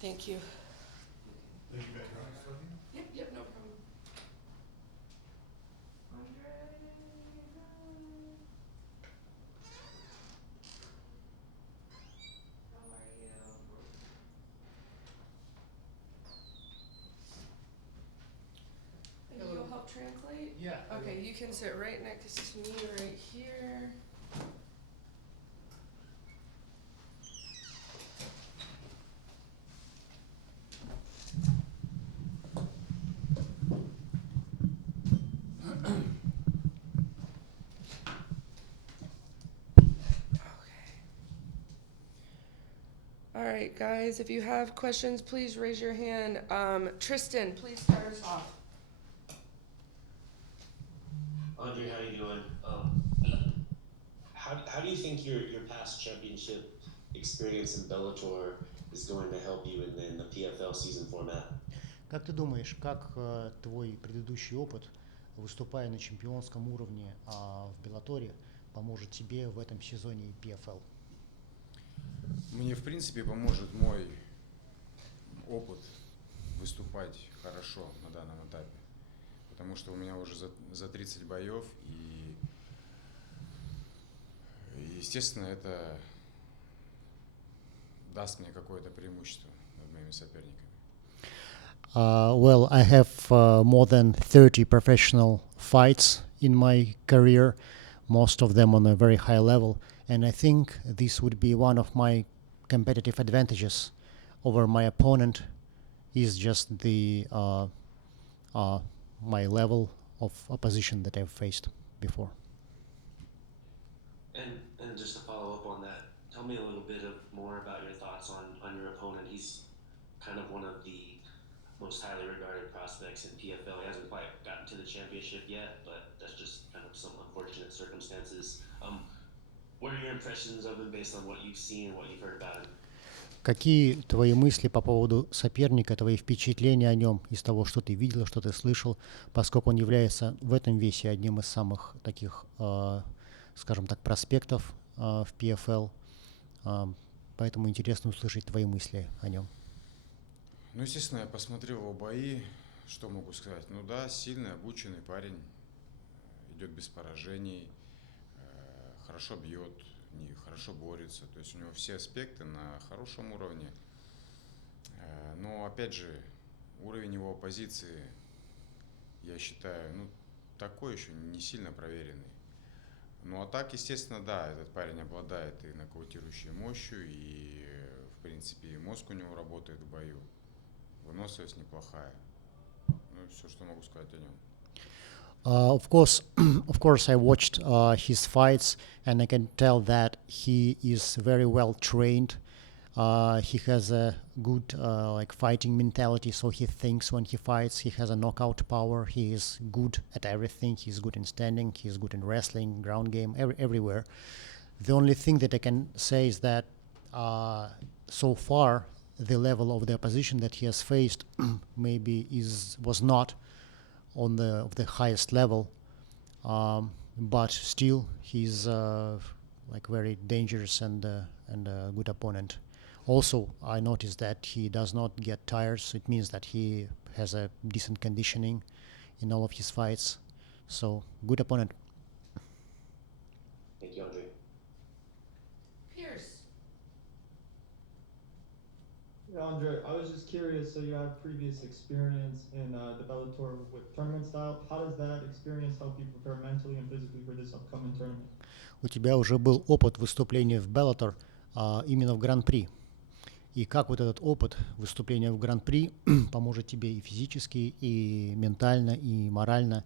Thank you. Thank you, Pedro. Yep, no problem. You'll help translate? Yeah. Okay, you can sit right next to me right here. All right, guys, if you have questions, please raise your hand. Tristan, please start us off. Andrey, how you doing? How do you think your past championship experience in Bellator is going to help you in the PFL season format? Как ты думаешь, как твой предыдущий опыт, выступая на чемпионском уровне в Беллаторе, поможет тебе в этом сезоне PFL? Мне, в принципе, поможет мой опыт выступать хорошо на данном этапе. Потому что у меня уже за 30 боев, и, естественно, это даст мне какое-то преимущество над моими соперниками. Well, I have more than 30 professional fights in my career, most of them on a very high level, and I think this would be one of my competitive advantages over my opponent is just the my level of opposition that I've faced before. And just to follow up on that, tell me a little bit more about your thoughts on your opponent. He's kind of one of the most highly regarded prospects in PFL. He hasn't quite gotten to the championship yet, but that's just kind of some unfortunate circumstances. What are your impressions of him based on what you've seen and what you've heard about him? Какие твои мысли по поводу соперника, твои впечатления о нем из того, что ты видел, что ты слышал, поскольку он является в этом весе одним из самых таких, скажем так, проспектов в PFL, поэтому интересно услышать твои мысли о нем. Ну, естественно, я посмотрел его бои, что могу сказать? Ну да, сильный, обученный парень, идет без поражений, хорошо бьет, хорошо борется, то есть у него все аспекты на хорошем уровне. Но, опять же, уровень его оппозиции, я считаю, ну, такой еще не сильно проверенный. Ну, а так, естественно, да, этот парень обладает и нокаутирующей мощью, и, в принципе, и мозг у него работает в бою. Выносливость неплохая. Ну, все, что могу сказать о нем. Of course, I watched his fights, and I can tell that he is very well trained. He has a good like fighting mentality, so he thinks when he fights. He has a knockout power. He is good at everything. He's good in standing. He's good in wrestling, ground game, everywhere. The only thing that I can say is that so far the level of the opposition that he has faced maybe was not on the highest level, but still he's like very dangerous and a good opponent. Also, I noticed that he does not get tired, so it means that he has a decent conditioning in all of his fights. So, good opponent. Thank you, Andrey. Pierce. Yeah, Andre, I was just curious, so you have previous experience in the Bellator with tournament style. How does that experience help you prepare mentally and physically for this upcoming tournament? У тебя уже был опыт выступления в Bellator именно в Гран-при. И как вот этот опыт выступления в Гран-при поможет тебе и физически, и ментально, и морально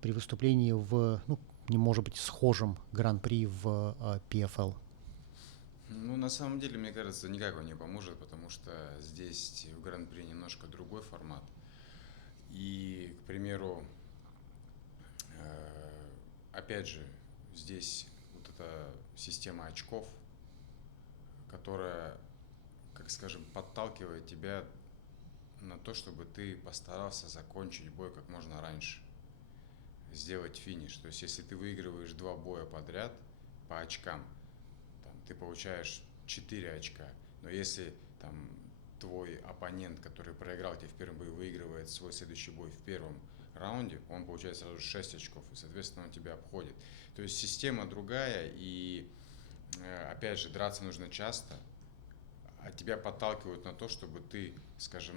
при выступлении в, ну, не может быть, схожем Гран-при в PFL? Ну, на самом деле, мне кажется, никак он не поможет, потому что здесь в Гран-при немножко другой формат. И, к примеру, опять же, здесь вот эта система очков, которая, как скажем, подталкивает тебя на то, чтобы ты постарался закончить бой как можно раньше, сделать финиш. То есть, если ты выигрываешь 2 боя подряд по очкам, там, ты получаешь 4 очка. Но если там твой оппонент, который проиграл тебе в первом бою, выигрывает свой следующий бой в первом раунде, он получает сразу 6 очков, и, соответственно, он тебя обходит. То есть система другая, и, опять же, драться нужно часто, а тебя подталкивают на то, чтобы ты, скажем,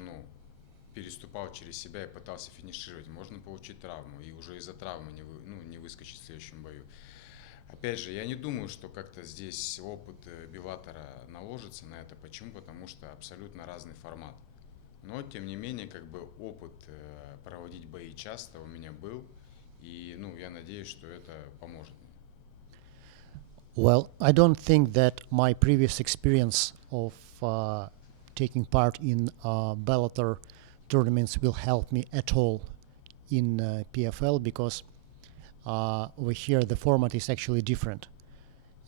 переступал через себя и пытался финишировать. Можно получить травму, и уже из-за травмы не выскочить в следующем бою. Опять же, я не думаю, что как-то здесь опыт Беллатора наложится на это. Почему? Потому что абсолютно разный формат. Но, тем не менее, как бы опыт проводить бои часто у меня был. И, я надеюсь, что это поможет мне. Well, I don't think that my previous experience of taking part in Bellator tournaments will help me at all in PFL because over here the format is actually different.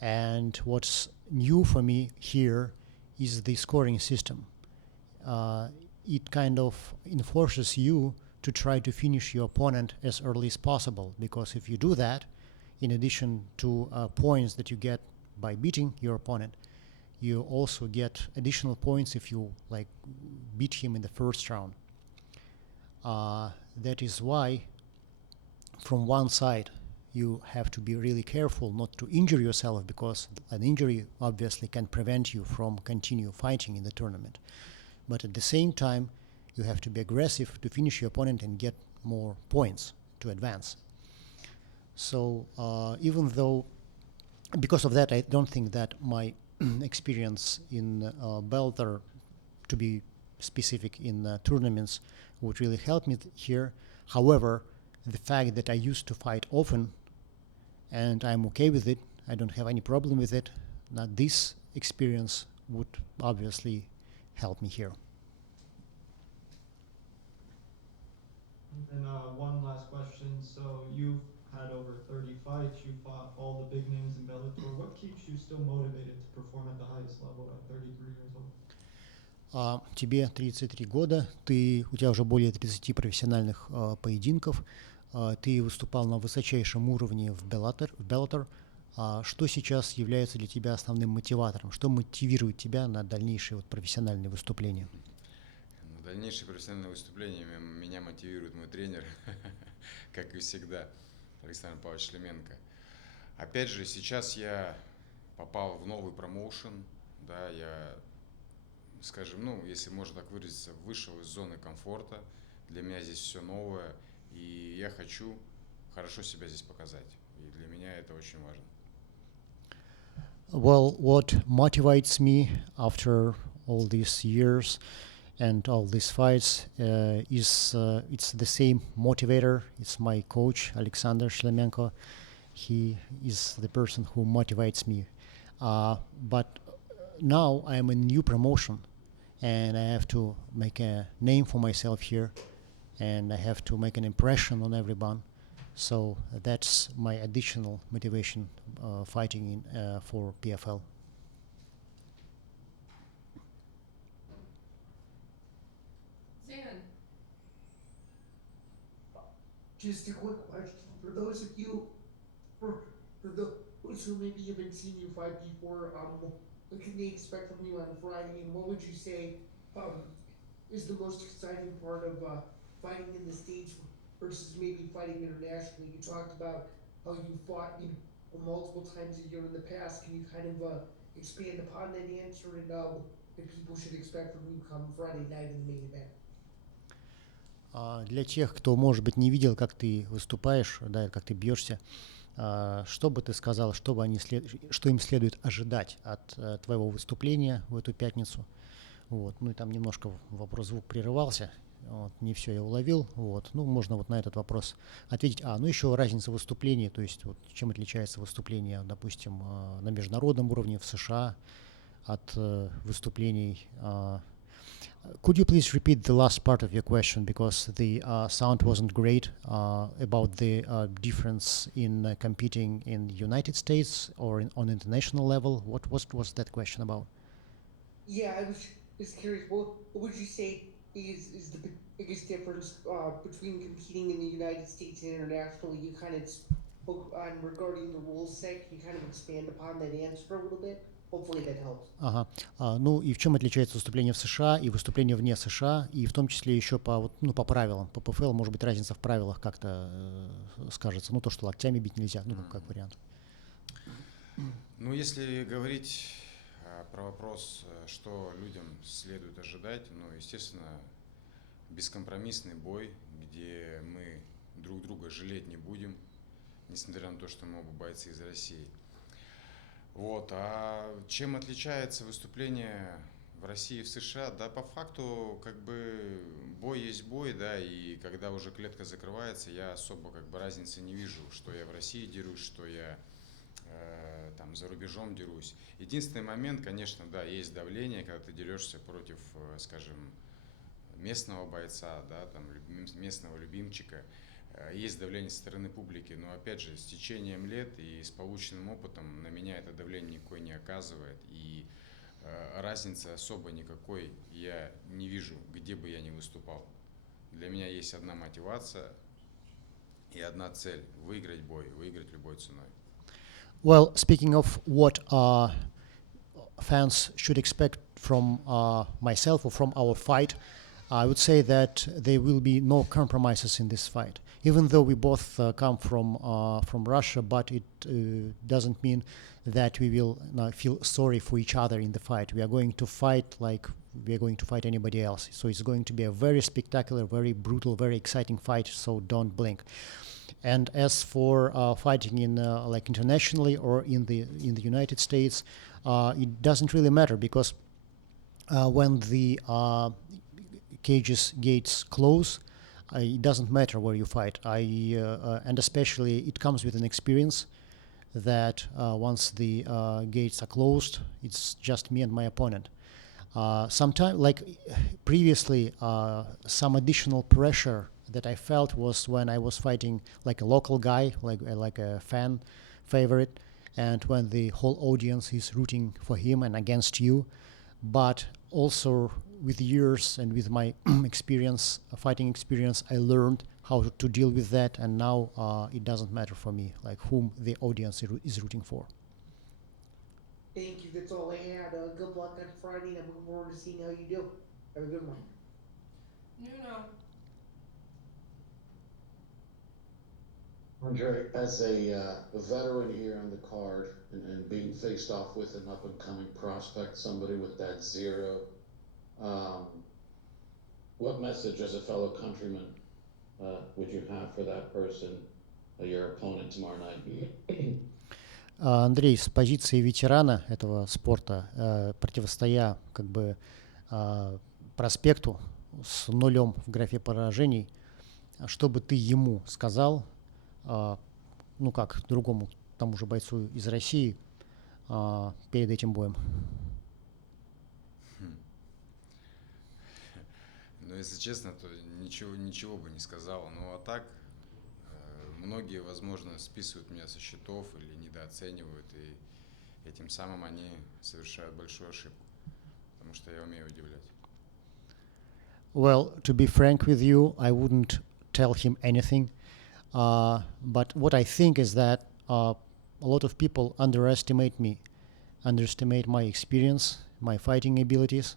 And what's new for me here is the scoring system. It kind of enforces you to try to finish your opponent as early as possible, because if you do that, in addition to points that you get by beating your opponent, you also get additional points if you beat him in the first round. That is why, from one side, you have to be really careful not to injure yourself, because an injury obviously can prevent you from continue fighting in the tournament. But at the same time, you have to be aggressive to finish your opponent and get more points to advance. So even though, because of that, I don't think that my experience in Bellator, to be specific in tournaments, would really help me here. However, the fact that I used to fight often and I'm okay with it, I don't have any problem with it, now this experience would obviously help me here. And one last question. So you've had over 30 fights. You fought all the big names in Bellator. What keeps you still motivated to perform at the highest level at 33 years old? Тебе 33 года, у тебя уже более 30 профессиональных поединков, ты выступал на высочайшем уровне в Bellator. Что сейчас является для тебя основным мотиватором? Что мотивирует тебя на дальнейшие профессиональные выступления? На дальнейшие профессиональные выступления меня мотивирует мой тренер, как и всегда, Александр Павлович Шлеменко. Опять же, сейчас я попал в новый промоушен, да, я, скажем, если можно так выразиться, вышел из зоны комфорта. Для меня здесь все новое, и я хочу хорошо себя здесь показать. И для меня это очень важно. Well, what motivates me after all these years and all these fights is it's the same motivator. It's my coach, Alexander Shlemenko. He is the person who motivates me. But now I am in a new promotion, and I have to make a name for myself here, and I have to make an impression on everyone. So that's my additional motivation fighting for PFL. Zan. Just a quick question for those of you, for those who maybe haven't seen you fight before. What can they expect from you on Friday, and what would you say is the most exciting part of fighting in the States versus maybe fighting internationally? You talked about how you fought multiple times a year in the past. Can you kind of expand upon that answer and what people should expect from you come Friday night in the main event? Для тех, кто, может быть, не видел, как ты выступаешь, да, как ты бьешься, что бы ты сказал, что им следует ожидать от твоего выступления в эту пятницу? Вот. Ну и там немножко звук прерывался, не все я уловил. Можно на этот вопрос ответить. Еще разница выступлений, то есть чем отличается выступление, допустим, на международном уровне в США от выступлений. Could you please repeat the last part of your question, because the sound wasn't great, about the difference in competing in the United States or on international level? What was that question about? Yeah, I was just curious. What would you say is the biggest difference between competing in the United States and internationally? You kind of spoke on regarding the rule set. Can you kind of expand upon that answer a little bit? Hopefully that helps. Ага. Ну и в чем отличается выступление в США и выступление вне США, и в том числе еще по, ну, по правилам, по ПФЛ, может быть, разница в правилах как-то скажется, ну то, что локтями бить нельзя, ну как вариант. Ну, если говорить про вопрос, что людям следует ожидать, ну, естественно, бескомпромиссный бой, где мы друг друга жалеть не будем, несмотря на то, что мы оба бойцы из России. Вот. А чем отличается выступление в России и в США? Да, по факту, как бы, бой есть бой, да, и когда уже клетка закрывается, я особо, как бы, разницы не вижу, что я в России дерусь, что я там за рубежом дерусь. Единственный момент, конечно, да, есть давление, когда ты дерешься против, скажем, местного бойца, да, там, местного любимчика. Есть давление со стороны публики, но опять же, с течением лет и с полученным опытом на меня это давление никакой не оказывает. И разницы особо никакой я не вижу, где бы я ни выступал. Для меня есть одна мотивация и одна цель – выиграть бой, выиграть любой ценой. Well, speaking of what fans should expect from myself or from our fight, I would say that there will be no compromises in this fight. Even though we both come from Russia, but it doesn't mean that we will feel sorry for each other in the fight. We are going to fight like we are going to fight anybody else. So it's going to be a very spectacular, very brutal, very exciting fight. So don't blink. And as for fighting in like internationally or in the United States, it doesn't really matter because when the cages gates close, it doesn't matter where you fight. And especially it comes with an experience that once the gates are closed, it's just me and my opponent. Sometimes, like previously, some additional pressure that I felt was when I was fighting like a local guy, like a fan favorite, and when the whole audience is rooting for him and against you. But also with years and with my experience, fighting experience, I learned how to deal with that, and now it doesn't matter for me, like whom the audience is rooting for. Thank you. That's all I had. Good luck on Friday, and I'm looking forward to seeing how you do. Have a good one. Nuno. Andre, as a veteran here on the card and being faced off with an up-and-coming prospect, somebody with that zero, what message as a fellow countryman would you have for that person, your opponent tomorrow night? Андрей, с позиции ветерана этого спорта, противостоя как бы проспекту с нулем в графе поражений, что бы ты ему сказал, ну как другому тому же бойцу из России перед этим боем? Ну, если честно, то ничего бы не сказал. Ну, а так, многие, возможно, списывают меня со счетов или недооценивают, и этим самым они совершают большую ошибку, потому что я умею удивлять. Well, to be frank with you, I wouldn't tell him anything. But what I think is that a lot of people underestimate me, underestimate my experience, my fighting abilities,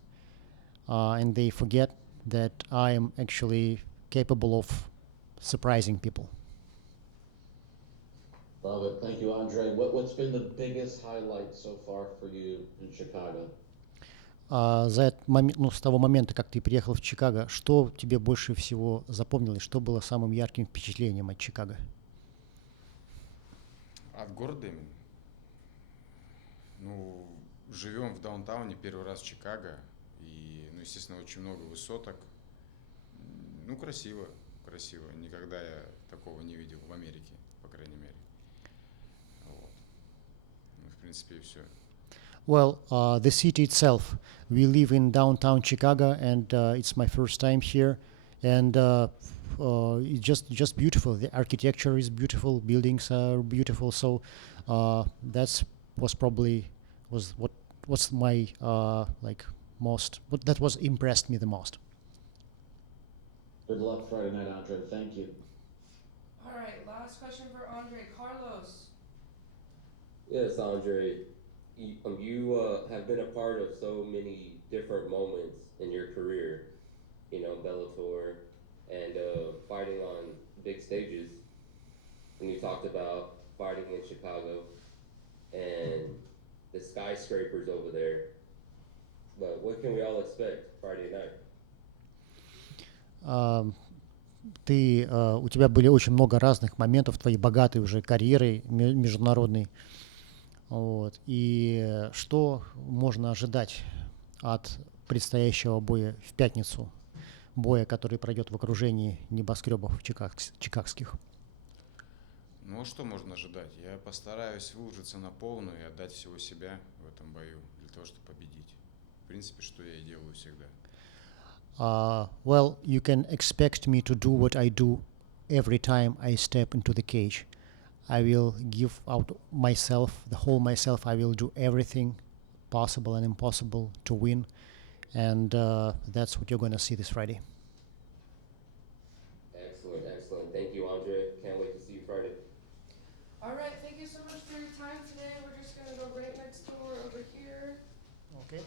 and they forget that I am actually capable of surprising people. Love it. Thank you, Andre. What's been the biggest highlight so far for you in Chicago? За этот момент, ну, с того момента, как ты приехал в Чикаго, что тебе больше всего запомнилось, что было самым ярким впечатлением от Чикаго? От города именно? Ну, живем в даунтауне, первый раз в Чикаго, и, ну, естественно, очень много высоток. Ну, красиво, красиво. Никогда я такого не видел в Америке, по крайней мере. Вот. Ну, в принципе, и все. Well, the city itself. We live in downtown Chicago, and it's my first time here, and it's just beautiful. The architecture is beautiful, buildings are beautiful. So that's was probably what's my like most. What that was impressed me the most. Good luck Friday night, Andre. Thank you. All right, last question for Andre. Carlos. Yes, Andre. you have been a part of so many different moments in your career, Bellator, and fighting on big stages. And you talked about fighting in Chicago and the skyscrapers over there. But what can we all expect Friday night? У тебя были очень много разных моментов твоей богатой уже карьерой международной. Вот. И что можно ожидать от предстоящего боя в пятницу? Боя, который пройдет в окружении небоскребов чикагских. Ну, а что можно ожидать? Я постараюсь выложиться на полную и отдать всего себя в этом бою для того, чтобы победить. В принципе, что я и делаю всегда. Well, you can expect me to do what I do every time I step into the cage. I will give out myself, the whole myself. I will do everything possible and impossible to win. And that's what you're going to see this Friday. Excellent, excellent. Thank you, Andre. Can't wait to see you Friday. All right, thank you so much for your time today. We're just going to go right next door over here. Okay.